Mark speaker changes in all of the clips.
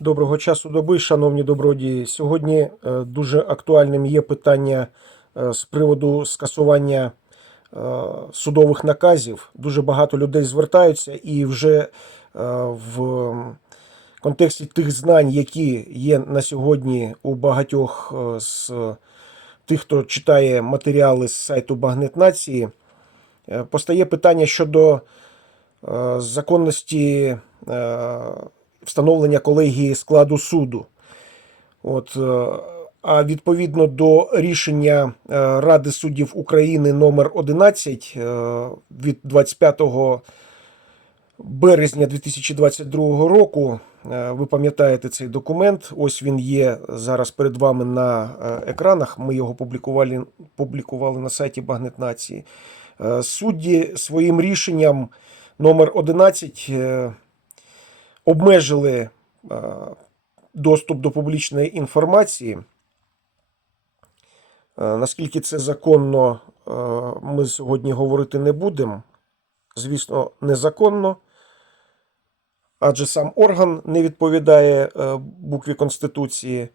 Speaker 1: Доброго часу доби, шановні добродії. Сьогодні е, дуже актуальним є питання е, з приводу скасування е, судових наказів. Дуже багато людей звертаються, і вже в контексті тих знань, які є на сьогодні у багатьох з тих, хто читає матеріали з сайту Багнет Нації, постає питання щодо законності встановлення колегії складу суду. От, е, а відповідно до рішення е, Ради суддів України номер 11 е, від 25 березня 2022 року. Ви пам'ятаєте цей документ. Ось він є зараз перед вами на екранах. Ми його публікували, публікували на сайті Багнет Нації. Е, Судді своїм рішенням номер 11 е, обмежили е, доступ до публічної інформації. Е, Наскільки це законно, е, ми сьогодні говорити не будемо. Звісно, незаконно, адже сам орган не відповідає букві Конституції.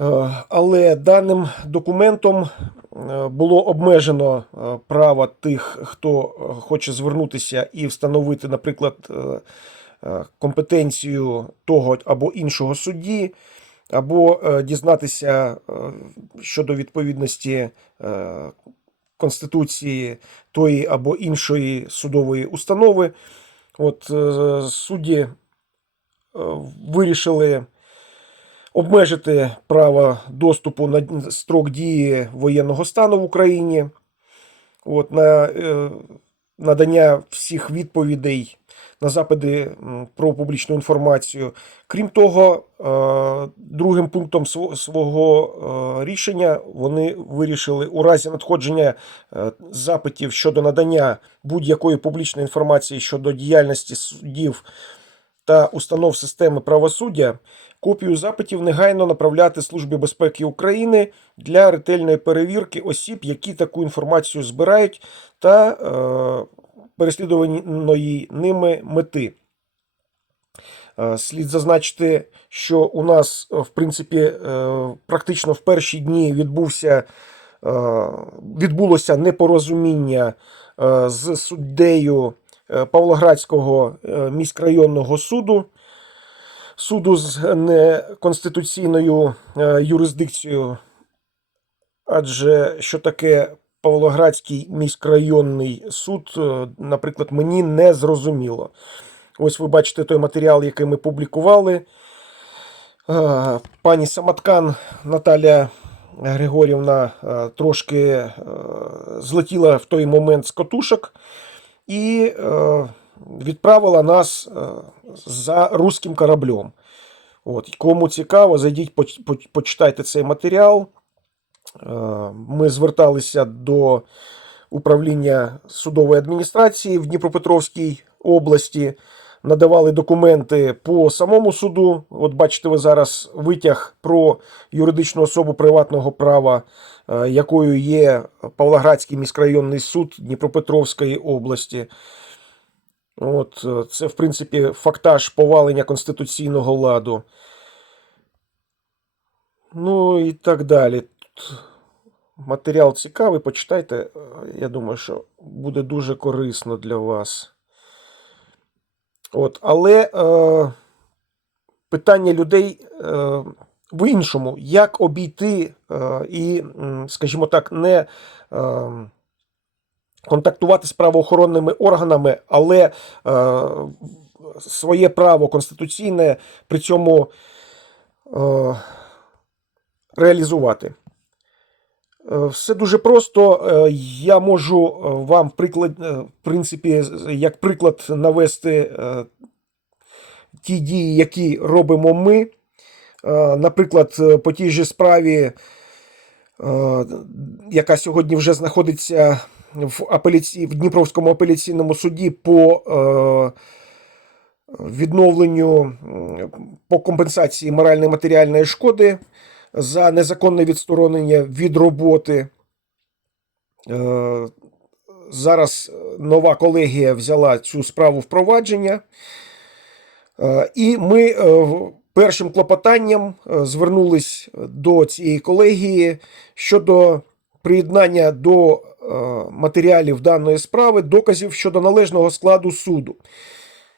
Speaker 1: Е, Але даним документом е, було обмежено е, право тих, хто хоче звернутися і встановити, наприклад, компетенцію того або іншого судді, або дізнатися щодо відповідності Конституції тої або іншої судової установи. От судді вирішили обмежити право доступу на строк дії воєнного стану в Україні, от, на е, надання всіх відповідей на запити про публічну інформацію. Крім того, е, другим пунктом св- свого е, рішення вони вирішили у разі надходження запитів щодо надання будь-якої публічної інформації щодо діяльності суддів та установ системи правосуддя, копію запитів негайно направляти Службі безпеки України для ретельної перевірки осіб, які таку інформацію збирають, та е, переслідуваної ними мети. Е, Слід зазначити, що у нас, е, в принципі, е, практично в перші дні відбувся, відбулося непорозуміння з суддею Павлоградського е, міськрайонного суду, суду з неконституційною е, юрисдикцією. Адже що таке Павлоградський міськрайонний суд, е, наприклад, мені не зрозуміло. Ось ви бачите той матеріал, який ми публікували. Е, Пані Саматкан Наталя Григорівна е, трошки е, злетіла в той момент з котушок і е, відправила нас е, за руським кораблем. От. Кому цікаво, зайдіть, поч- поч- почитайте цей матеріал. Е, Ми зверталися до управління судової адміністрації в Дніпропетровській області, надавали документи по самому суду. От бачите, ви зараз витяг про юридичну особу приватного права, якою є Павлоградський міськрайонний суд Дніпропетровської області. От, е, це, в принципі, фактаж повалення конституційного ладу. Ну і так далі. Тут матеріал цікавий, почитайте. Е, Я думаю, що буде дуже корисно для вас. От, але е, питання людей е, в іншому, як обійти е, і, скажімо так, не е, контактувати з правоохоронними органами, але е, своє право конституційне при цьому реалізувати. Все дуже просто. Я можу вам приклад, в принципі, як приклад навести ті дії, які робимо ми. Е, Наприклад, е, по тій же справі, е, яка сьогодні вже знаходиться в, апеляці... в Дніпровському апеляційному суді по відновленню по компенсації моральної матеріальної шкоди за незаконне відсторонення від роботи. Зараз нова колегія взяла цю справу в провадження. Е, І ми першим клопотанням е, звернулись до цієї колегії щодо приєднання до е, матеріалів даної справи доказів щодо належного складу суду.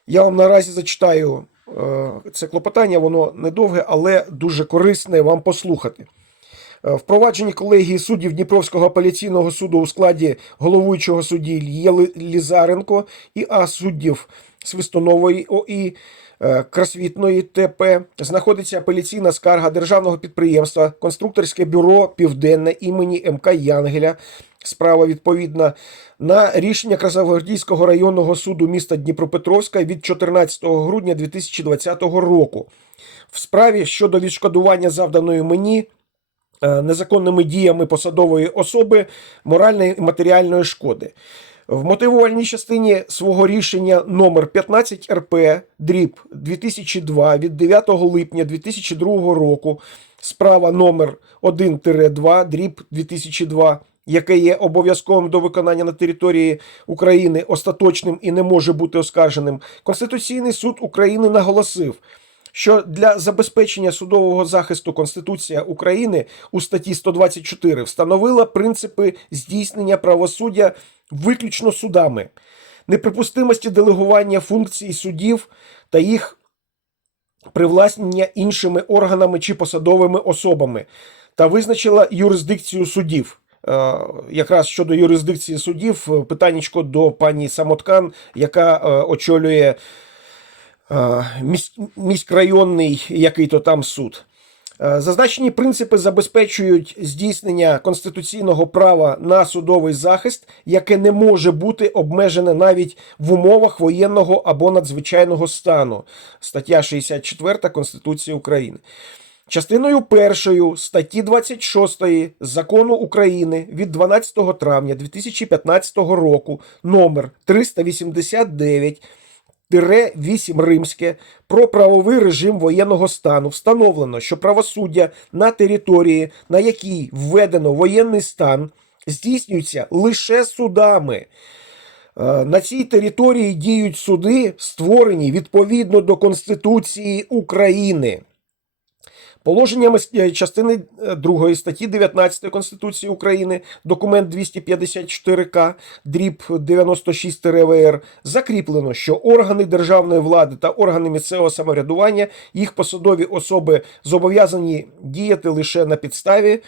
Speaker 1: Я вам наразі зачитаю е, це клопотання, воно недовге, але дуже корисне вам послухати. Е, Впроваджені колегії суддів Дніпровського апеляційного суду у складі головуючого судді Лізаренко і А суддів Свистонової ОІ, е, Красвітної ТП знаходиться апеляційна скарга державного підприємства Конструкторське бюро Південне імені МК Янгеля. Справа відповідна на рішення Красавгвардійського районного суду міста Дніпропетровська від 14 грудня 2020 року. В справі щодо відшкодування завданої мені е, незаконними діями посадової особи моральної і матеріальної шкоди. В мотивувальній частині свого рішення номер 15 РП дріб 2002 від 9 липня 2002 року справа номер 1-2 дріб 2002 яке є обов'язковим до виконання на території України остаточним і не може бути оскарженим, Конституційний суд України наголосив, що для забезпечення судового захисту Конституція України у статті 124 встановила принципи здійснення правосуддя виключно судами, неприпустимості делегування функцій судів та їх привласнення іншими органами чи посадовими особами та визначила юрисдикцію судів. Е, Якраз щодо юрисдикції судів, е, питаннячко до пані Самоткан, яка е, очолює міськрайонний який-то там суд. Е, Зазначені принципи забезпечують здійснення конституційного права на судовий захист, яке не може бути обмежене навіть в умовах воєнного або надзвичайного стану. Стаття 64 Конституції України. Частиною першою статті 26 закону України від 12 травня 2015 року номер 389 8 римське про правовий режим воєнного стану встановлено, що правосуддя на території, на якій введено воєнний стан, здійснюється лише судами. Е, На цій території діють суди, створені відповідно до Конституції України. Положеннями е, частини 2 статті 19 Конституції України, документ 254К, дріб 96 РВР, закріплено, що органи державної влади та органи місцевого самоврядування, їх посадові особи зобов'язані діяти лише на підставі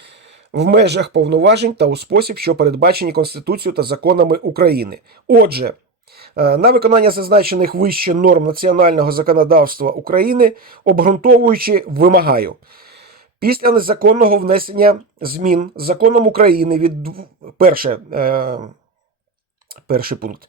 Speaker 1: в межах повноважень та у спосіб, що передбачені Конституцією та законами України. Отже, Е, на виконання зазначених вище норм національного законодавства України, обґрунтовуючи, вимагаю. Після незаконного внесення змін законом України від перше, е, перший пункт.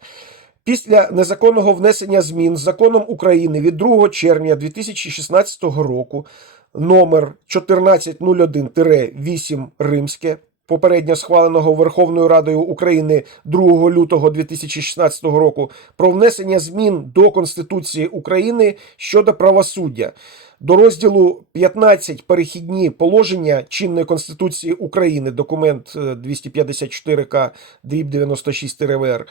Speaker 1: Після незаконного внесення змін законом України від 2 червня 2016 року номер 1401-8 римське попередньо схваленого Верховною Радою України 2 лютого 2016 року про внесення змін до Конституції України щодо правосуддя. До розділу 15 перехідні положення чинної Конституції України, документ е, 254К дріб 96 РВР,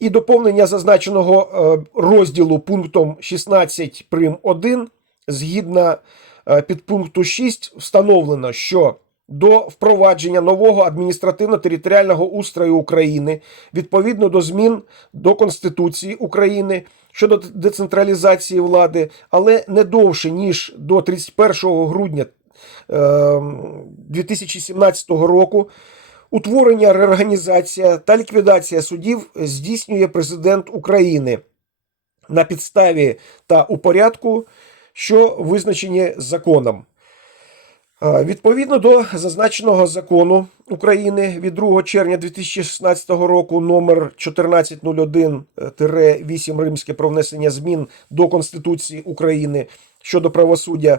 Speaker 1: і доповнення зазначеного е, розділу пунктом 16 прим. 1 згідно е, підпункту 6 встановлено, що до впровадження нового адміністративно-територіального устрою України відповідно до змін до Конституції України щодо децентралізації влади, але не довше ніж до 31 грудня е, 2017 року. Утворення, реорганізація та ліквідація судів здійснює президент України на підставі та у порядку, що визначені законом. Відповідно до зазначеного закону України від 2 червня 2016 року номер 1401-8 римське про внесення змін до Конституції України щодо правосуддя.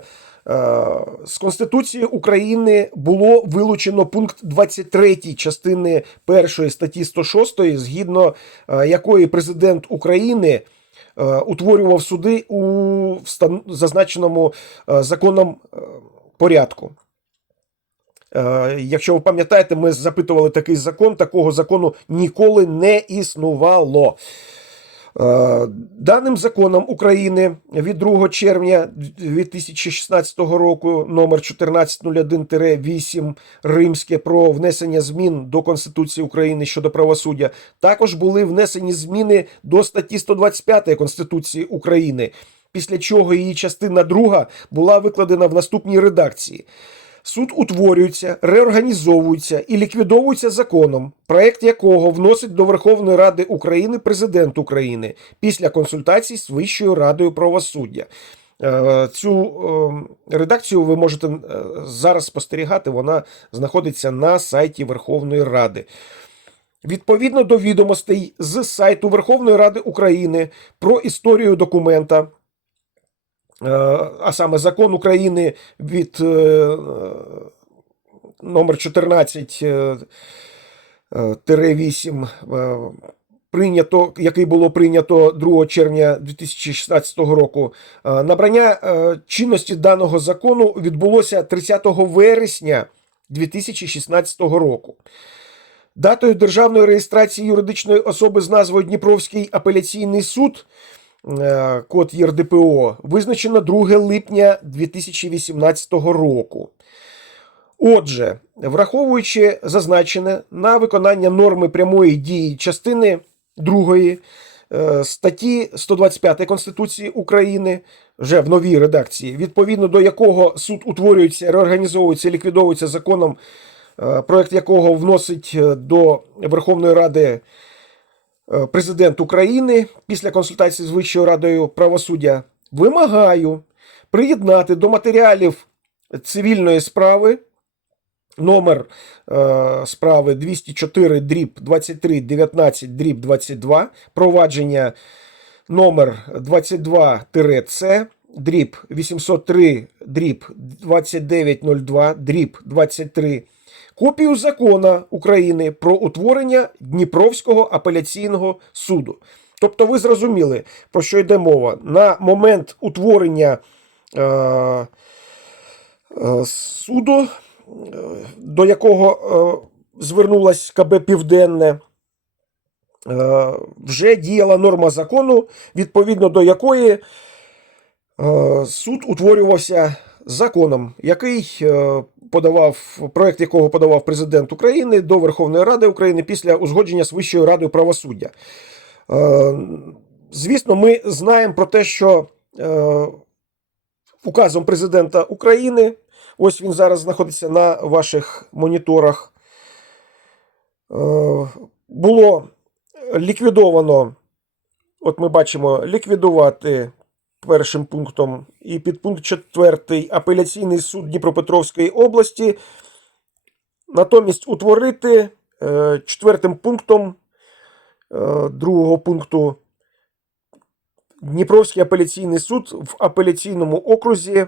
Speaker 1: З Конституції України було вилучено пункт 23 частини 1 статті 106, згідно якої президент України утворював суди у зазначеному законом порядку. Е, Якщо ви пам'ятаєте, ми запитували такий закон, такого закону ніколи не існувало. Е, Даним законом України від 2 червня 2016 року номер 1401-8 Римське про внесення змін до Конституції України щодо правосуддя також були внесені зміни до статті 125 Конституції України, після чого її частина 2 була викладена в наступній редакції. Суд утворюється, реорганізовується і ліквідовується законом, проект якого вносить до Верховної Ради України президент України після консультацій з Вищою радою правосуддя. Е, Цю е, редакцію ви можете е, зараз спостерігати. Вона знаходиться на сайті Верховної Ради. Відповідно до відомостей з сайту Верховної Ради України про історію документа, а саме закон України від е, е, номер 14 е, е, тире 8 е, прийнято, який було прийнято 2 червня 2016 року. Е, Набрання е, чинності даного закону відбулося 30 вересня 2016 року. Датою державної реєстрації юридичної особи з назвою Дніпровський апеляційний суд, е, код ЄРДПО, визначено 2 липня 2018 року. Отже, враховуючи зазначене на виконання норми прямої дії частини 2 е, статті 125 Конституції України вже в новій редакції, відповідно до якого суд утворюється, реорганізовується, ліквідовується законом, е, проект якого вносить е, до Верховної Ради е, президент України після консультації з Вищою радою правосуддя, вимагаю приєднати до матеріалів цивільної справи номер е, справи 204 дріб 23 19 дріб 22, провадження номер 22-С, дріб 803 дріб 2902 дріб 23, копію закона України про утворення Дніпровського апеляційного суду. Тобто ви зрозуміли, про що йде мова. На момент утворення е, е, суду, е, до якого е, звернулась КБ Південне, е, вже діяла норма закону, відповідно до якої е, суд утворювався законом, який подавав проект якого подавав президент України до Верховної Ради України після узгодження з Вищою радою правосуддя. Е, Звісно, ми знаємо про те, що е, указом президента України, ось він зараз знаходиться на ваших моніторах, е, було ліквідовано, от ми бачимо, ліквідувати першим пунктом. І підпункт 4 апеляційний суд Дніпропетровської області, натомість утворити е, четвертим пунктом е, другого пункту. Дніпровський апеляційний суд в апеляційному окрузі,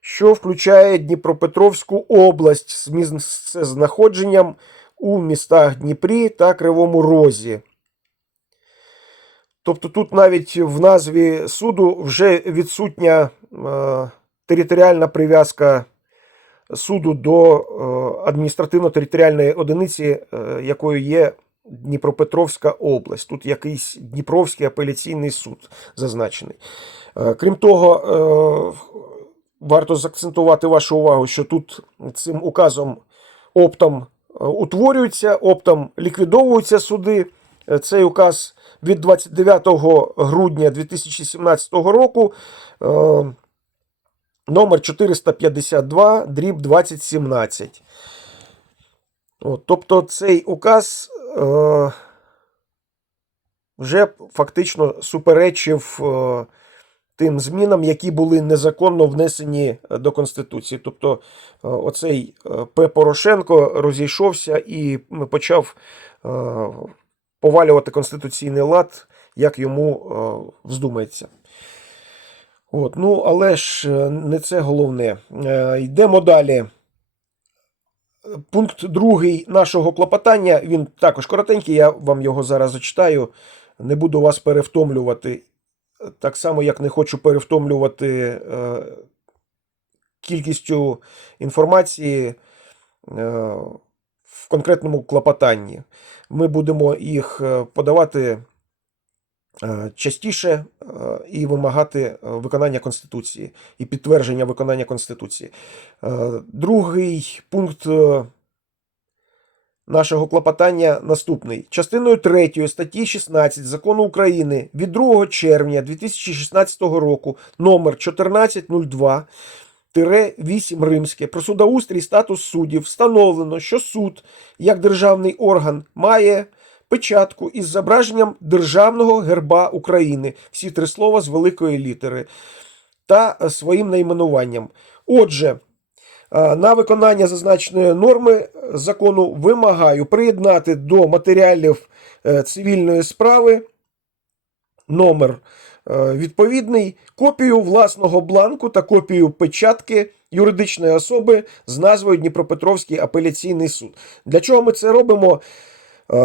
Speaker 1: що включає Дніпропетровську область з місцезнаходженням у містах Дніпрі та Кривому Розі. Тобто тут навіть в назві суду вже відсутня е, територіальна прив'язка суду до е, адміністративно-територіальної одиниці, е, якою є Дніпропетровська область. Тут якийсь Дніпровський апеляційний суд зазначений. Крім того, варто заакцентувати вашу увагу, що тут цим указом оптом утворюються, оптом ліквідовуються суди. Цей указ від 29 грудня 2017 року е, номер 452 дріб 2017. От, тобто цей указ е, вже фактично суперечив е, тим змінам, які були незаконно внесені до Конституції. Тобто е, оцей е, П. Порошенко розійшовся і почав е, повалювати конституційний лад, як йому е, вздумається. От, ну, але ж е, не це головне. Е, Йдемо далі. Пункт другий нашого клопотання, він також коротенький, я вам його зараз зачитаю. Не буду вас перевтомлювати. Так само, як не хочу перевтомлювати кількістю інформації конкретному клопотанні. Ми будемо їх е, подавати е, частіше е, і вимагати виконання Конституції і підтвердження виконання Конституції. Другий пункт нашого клопотання наступний. Частиною 3 статті 16 Закону України від 2 червня 2016 року номер 1402 8 римське. Про судоустрій статус суддів. Встановлено, що суд, як державний орган, має печатку із зображенням Державного герба України, всі три слова з великої літери, та е, своїм найменуванням. Отже, е, на виконання зазначеної норми е, закону вимагаю приєднати до матеріалів цивільної справи номер відповідний, копію власного бланку та копію печатки юридичної особи з назвою Дніпропетровський апеляційний суд. Для чого ми це робимо? Е,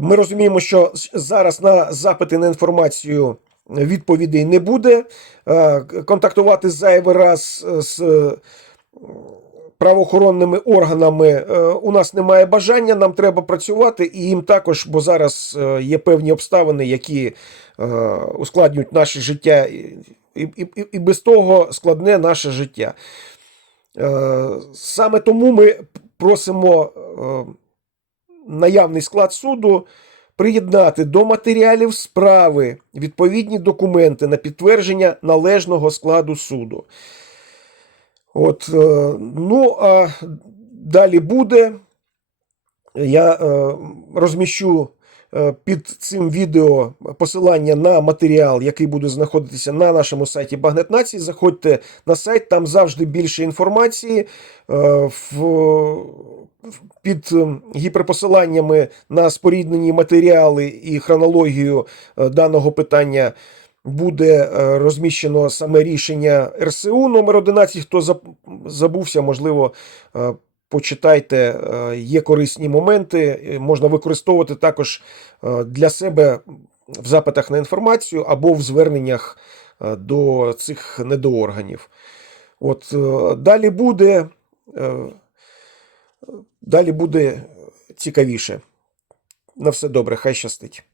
Speaker 1: Ми розуміємо, що зараз на запити на інформацію відповідей не буде. Е, Контактувати зайвий раз е, з е, правоохоронними органами е, у нас немає бажання, нам треба працювати і їм також, бо зараз е, є певні обставини, які е, ускладнюють наше життя, і, і, і, без того складне наше життя. Саме тому ми просимо наявний склад суду приєднати до матеріалів справи відповідні документи на підтвердження належного складу суду. От, е, ну, а далі буде. Я е, розміщу е, під цим відео посилання на матеріал, який буде знаходитися на нашому сайті Багнет Нації. Заходьте на сайт, там завжди більше інформації. Під е, гіперпосиланнями на споріднені матеріали і хронологію даного питання буде е, розміщено саме рішення РСУ номер 11. Хто забувся, можливо, е, почитайте, е, є корисні моменти. Можна використовувати також для себе в запитах на інформацію або в зверненнях до цих недоорганів. От далі буде. Далі буде цікавіше. На все добре, хай щастить.